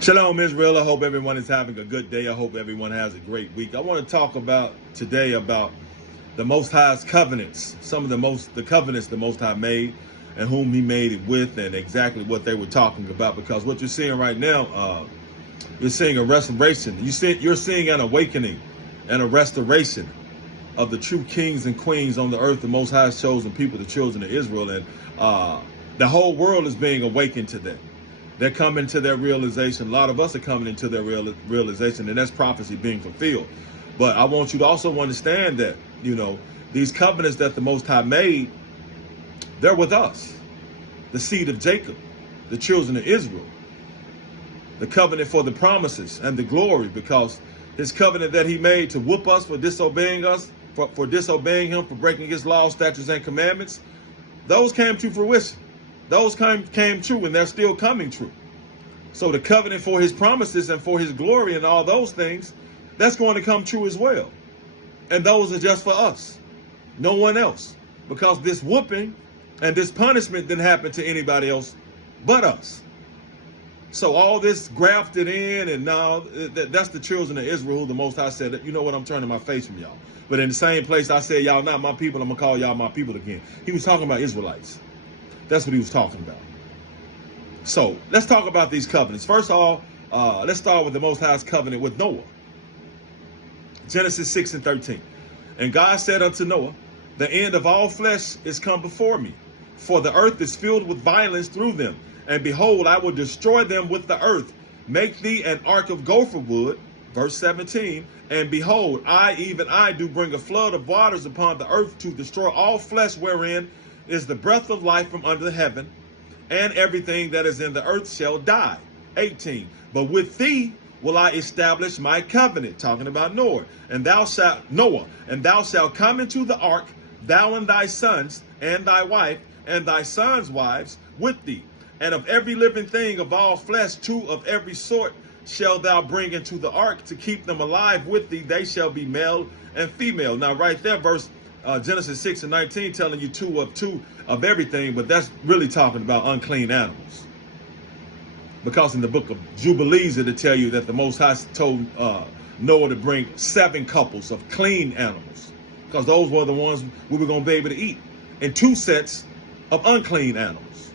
Shalom, Israel. I hope everyone is having a good day. I hope everyone has a great week. I want to talk about today about the Most High's covenants, some of the covenants the Most High made and whom he made it with, and exactly what they were talking about. Because what you're seeing right now, you're seeing a restoration. You're seeing an awakening and a restoration of the true kings and queens on the earth, the Most High's chosen people, the children of Israel. And the whole world is being awakened today. They're coming to their realization. A lot of us are coming into their realization, and that's prophecy being fulfilled. But I want you to also understand that, these covenants that the Most High made, they're with us, the seed of Jacob, the children of Israel. The covenant for the promises and the glory, because his covenant that he made to whoop us, for disobeying him, for breaking his laws, statutes, and commandments, those came to fruition. Those came true, and they're still coming true. So the covenant for his promises and for his glory and all those things, that's going to come true as well. And those are just for us, no one else. Because this whooping and this punishment didn't happen to anybody else but us. So all this grafted in, and now that's the children of Israel who the Most High said, you know what, I'm turning my face from y'all. But in the same place I said, y'all not my people, I'm going to call y'all my people again. He was talking about Israelites. That's what he was talking about. So let's talk about these covenants. First of all, let's start with the Most High's covenant with Noah. Genesis 6 and 13. And God said unto Noah, the end of all flesh is come before me, for the earth is filled with violence through them. And behold, I will destroy them with the earth. Make thee an ark of gopher wood. Verse 17. And behold, I, even I, do bring a flood of waters upon the earth to destroy all flesh wherein is the breath of life from under the heaven, and everything that is in the earth shall die. 18. But with thee will I establish my covenant, talking about Noah, and thou shalt come into the ark, thou and thy sons, and thy wife, and thy sons' wives with thee. And of every living thing of all flesh, two of every sort shalt thou bring into the ark to keep them alive with thee. They shall be male and female. Now right there, Genesis 6 and 19 telling you two of everything, but that's really talking about unclean animals. Because in the book of Jubilees, it'll tell you that the Most High told Noah to bring 7 couples of clean animals, because those were the ones we were going to be able to eat, and 2 sets of unclean animals.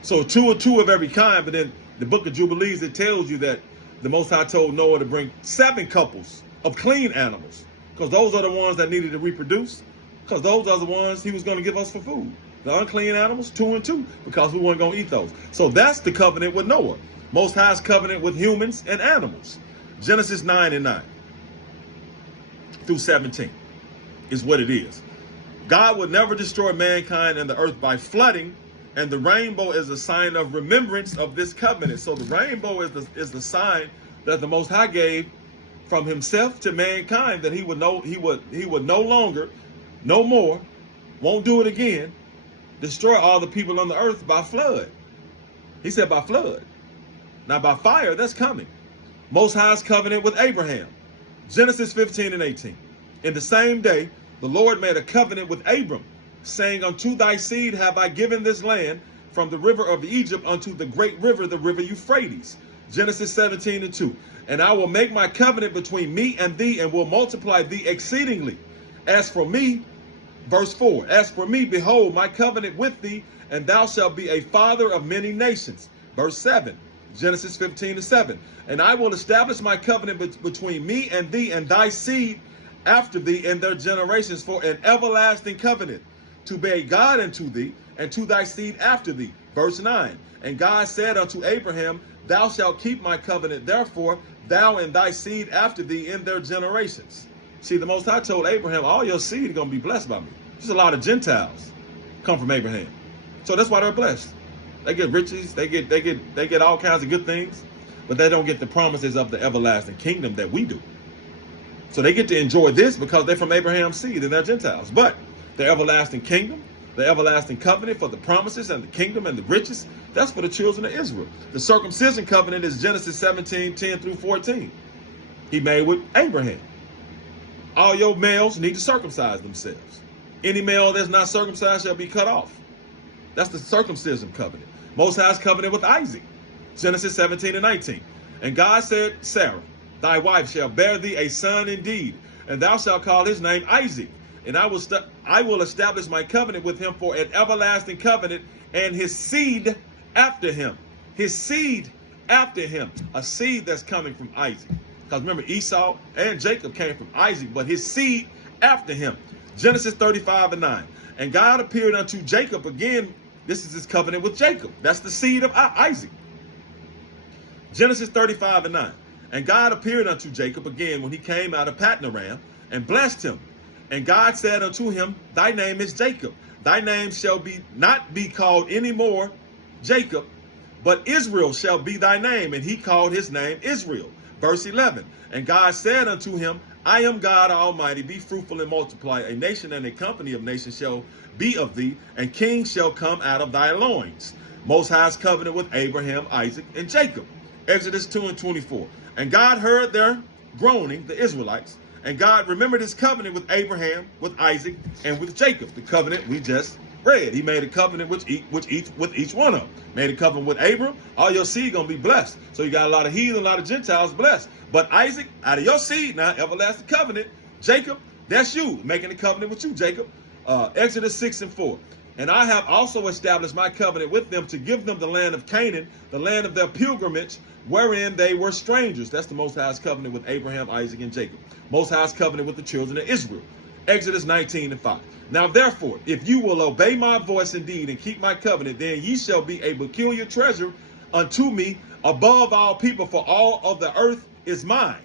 So two of every kind. But then the book of Jubilees, it tells you that the Most High told Noah to bring 7 couples of clean animals, because those are the ones that needed to reproduce, because those are the ones he was going to give us for food. The unclean animals, 2 and 2, because we weren't going to eat those. So that's the covenant with Noah. Most High's covenant with humans and animals. Genesis 9 and 9 through 17 is what it is. God would never destroy mankind and the earth by flooding, and the rainbow is a sign of remembrance of this covenant. So the rainbow is the sign that the Most High gave from himself to mankind, that he would no longer, no more, won't do it again, destroy all the people on the earth by flood. He said by flood. Now by fire, that's coming. Most High's covenant with Abraham. Genesis 15 and 18. In the same day, the Lord made a covenant with Abram, saying, unto thy seed have I given this land, from the river of Egypt unto the great river, the river Euphrates. Genesis 17 and 2. And I will make my covenant between me and thee, and will multiply thee exceedingly. As for me, verse 4, as for me, behold, my covenant with thee, and thou shalt be a father of many nations. Verse 7, Genesis 15 and 7. And I will establish my covenant between me and thee, and thy seed after thee in their generations, for an everlasting covenant, to be a God unto thee, and to thy seed after thee. Verse 9. And God said unto Abraham, thou shalt keep my covenant, therefore, thou and thy seed after thee in their generations. See, the Most High told Abraham, all your seed are going to be blessed by me. There's a lot of Gentiles come from Abraham. So that's why they're blessed. They get riches, they get all kinds of good things, but they don't get the promises of the everlasting kingdom that we do. So they get to enjoy this because they're from Abraham's seed and they're Gentiles. But the everlasting kingdom, the everlasting covenant for the promises and the kingdom and the riches, that's for the children of Israel. The circumcision covenant is Genesis 17, 10 through 14. He made with Abraham. All your males need to circumcise themselves. Any male that's not circumcised shall be cut off. That's the circumcision covenant. Most High's covenant with Isaac. Genesis 17 and 19. And God said, Sarah, thy wife shall bear thee a son indeed, and thou shalt call his name Isaac. And I will establish my covenant with him for an everlasting covenant, and his seed after him. His seed after him. A seed that's coming from Isaac. Because remember, Esau and Jacob came from Isaac, but his seed after him. Genesis 35 and 9. And God appeared unto Jacob again. This is his covenant with Jacob. That's the seed of Isaac. Genesis 35 and 9. And God appeared unto Jacob again when he came out of Paddan-aram, and blessed him. And God said unto him, thy name is Jacob. Thy name shall not be called any more Jacob, but Israel shall be thy name. And he called his name Israel. Verse 11. And God said unto him, I am God Almighty, be fruitful and multiply. A nation and a company of nations shall be of thee, and kings shall come out of thy loins. Most High's covenant with Abraham, Isaac, and Jacob. Exodus 2 and 24. And God heard their groaning, the Israelites, and God remembered his covenant with Abraham, with Isaac, and with Jacob. The covenant we just read. He made a covenant with each one of them. Made a covenant with Abram. All your seed gonna be blessed. So you got a lot of heathen, a lot of Gentiles blessed. But Isaac, out of your seed now, everlasting covenant. Jacob, that's you, making a covenant with you, Jacob. Exodus 6 and 4. And I have also established my covenant with them to give them the land of Canaan, the land of their pilgrimage, wherein they were strangers. That's the Most High's covenant with Abraham, Isaac, and Jacob. Most High's covenant with the children of Israel. Exodus 19 and 5. Now therefore, if you will obey my voice indeed and keep my covenant, then ye shall be a peculiar treasure unto me above all people, for all of the earth is mine.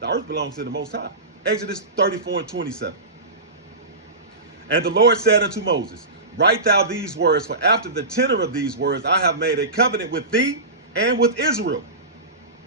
The earth belongs to the Most High. Exodus 34 and 27. And the Lord said unto Moses, write thou these words, for after the tenor of these words I have made a covenant with thee and with Israel.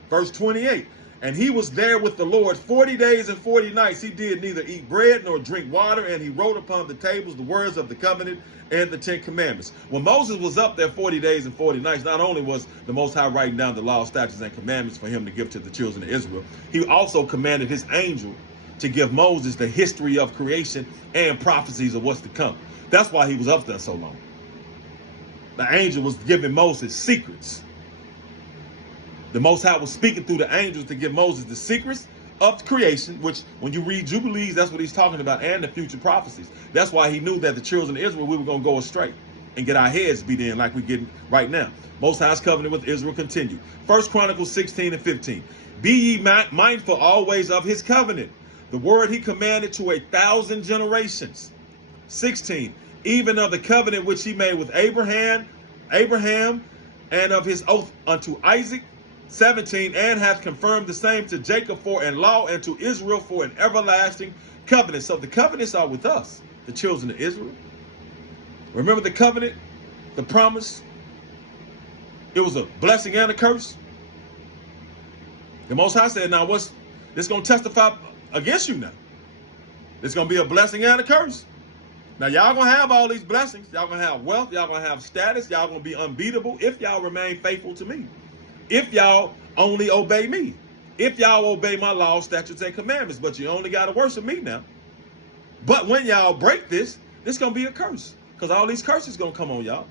Verse 28. And he was there with the Lord 40 days and 40 nights. He did neither eat bread nor drink water, and he wrote upon the tables the words of the covenant and the 10 commandments. When Moses was up there 40 days and 40 nights, not only was the Most High writing down the law, statutes, and commandments for him to give to the children of Israel, he also commanded his angel to give Moses the history of creation and prophecies of what's to come. That's why he was up there so long. The angel was giving Moses secrets. The Most High was speaking through the angels to give Moses the secrets of creation, which when you read Jubilees, that's what he's talking about, and the future prophecies. That's why he knew that the children of Israel, we were going to go astray and get our heads beat in like we're getting right now. Most High's covenant with Israel continued. 1 Chronicles 16 and 15. Be ye mindful always of his covenant, the word he commanded to 1,000 generations. 16. Even of the covenant which he made with Abraham, and of his oath unto Isaac. 17. And hath confirmed the same to Jacob for an law, and to Israel for an everlasting covenant. So the covenants are with us, the children of Israel. Remember the covenant, the promise. It was a blessing and a curse. The Most High said, now what's this going to testify against you now? It's going to be a blessing and a curse. Now y'all going to have all these blessings. Y'all going to have wealth. Y'all going to have status. Y'all going to be unbeatable if y'all remain faithful to me. If y'all only obey me. If y'all obey my laws, statutes, and commandments. But you only got to worship me now. But when y'all break this, it's going to be a curse. Because all these curses going to come on y'all.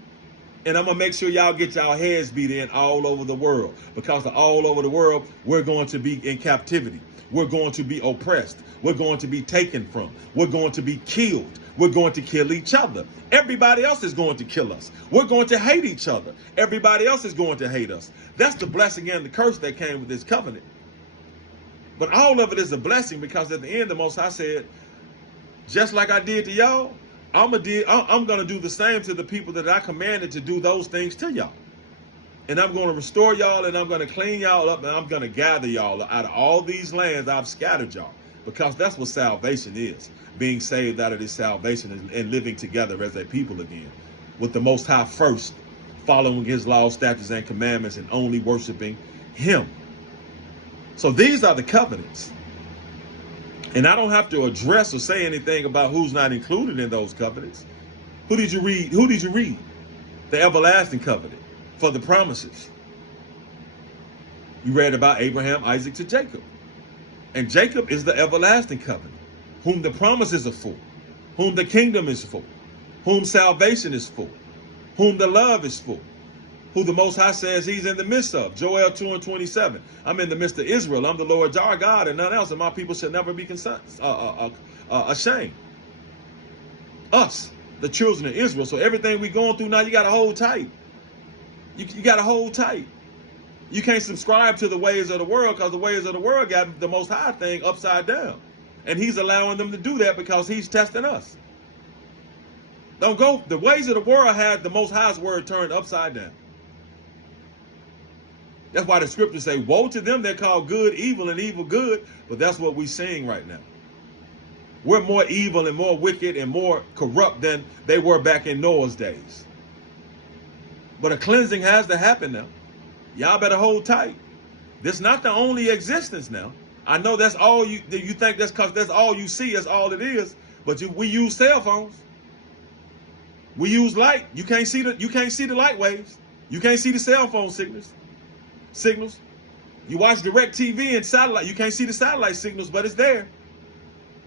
And I'm going to make sure y'all get y'all heads beat in all over the world. Because all over the world, we're going to be in captivity. We're going to be oppressed. We're going to be taken from. We're going to be killed. We're going to kill each other. Everybody else is going to kill us. We're going to hate each other. Everybody else is going to hate us. That's the blessing and the curse that came with this covenant. But all of it is a blessing, because at the end, the Most High said, just like I did to y'all, I'm going to do the same to the people that I commanded to do those things to y'all. And I'm going to restore y'all, and I'm going to clean y'all up, and I'm going to gather y'all out of all these lands I've scattered y'all. Because that's what salvation is. Being saved out of this salvation and living together as a people again. With the Most High first, following his laws, statutes, and commandments, and only worshiping him. So these are the covenants. And I don't have to address or say anything about who's not included in those covenants. Who did you read? Who did you read? The everlasting covenant for the promises. You read about Abraham, Isaac to Jacob. And Jacob is the everlasting covenant, whom the promises are for, whom the kingdom is for, whom salvation is for, whom the love is for. who the Most High says he's in the midst of. Joel 2:27. I'm in the midst of Israel. I'm the Lord our God and none else, and my people should never be ashamed. Us, the children of Israel. So everything we going through now, you got to hold tight. You got to hold tight. You can't subscribe to the ways of the world, because the ways of the world got the Most High thing upside down. And he's allowing them to do that because he's testing us. Don't go. The ways of the world had the Most High's word turned upside down. That's why the scriptures say, woe to them that call good evil and evil good. But that's what we're seeing right now. We're more evil and more wicked and more corrupt than they were back in Noah's days. But a cleansing has to happen now. Y'all better hold tight. This is not the only existence now. I know that's all you think that's because that's all you see, that's all it is. But we use cell phones. We use light. You can't see the light waves. You can't see the cell phone signals. You watch direct TV and satellite. You can't see the satellite signals, but it's there.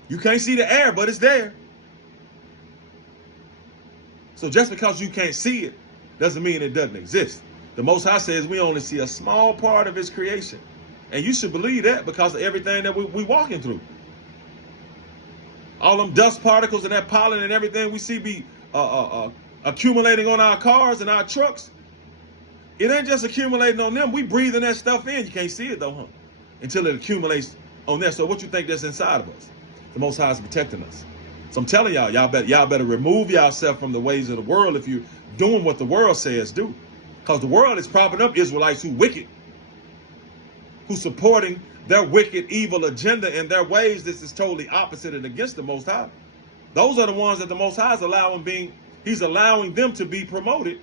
You can't see the air, but it's there. So just because you can't see it doesn't mean it doesn't exist. The Most High says we only see a small part of his creation. And you should believe that because of everything that we walking through. All them dust particles and that pollen and everything we see be accumulating on our cars and our trucks. It ain't just accumulating on them. We breathing that stuff in. You can't see it though, huh? Until it accumulates on there. So what you think that's inside of us? The Most High is protecting us. So I'm telling y'all better remove yourself from the ways of the world if you're doing what the world says do. Because the world is propping up Israelites who wicked, who supporting their wicked, evil agenda and their ways. This is totally opposite and against the Most High. Those are the ones that the Most High is he's allowing them to be promoted,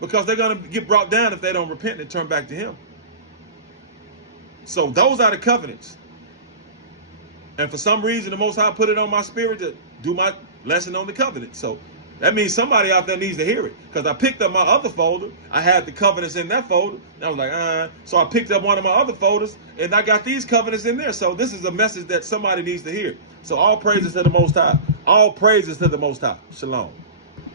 because they're going to get brought down if they don't repent and turn back to him. So those are the covenants. And for some reason, the Most High put it on my spirit to do my lesson on the covenant. So that means somebody out there needs to hear it. Because I picked up my other folder. I had the covenants in that folder. And I was like, So I picked up one of my other folders, and I got these covenants in there. So this is a message that somebody needs to hear. So all praises to the Most High. All praises to the Most High. Shalom.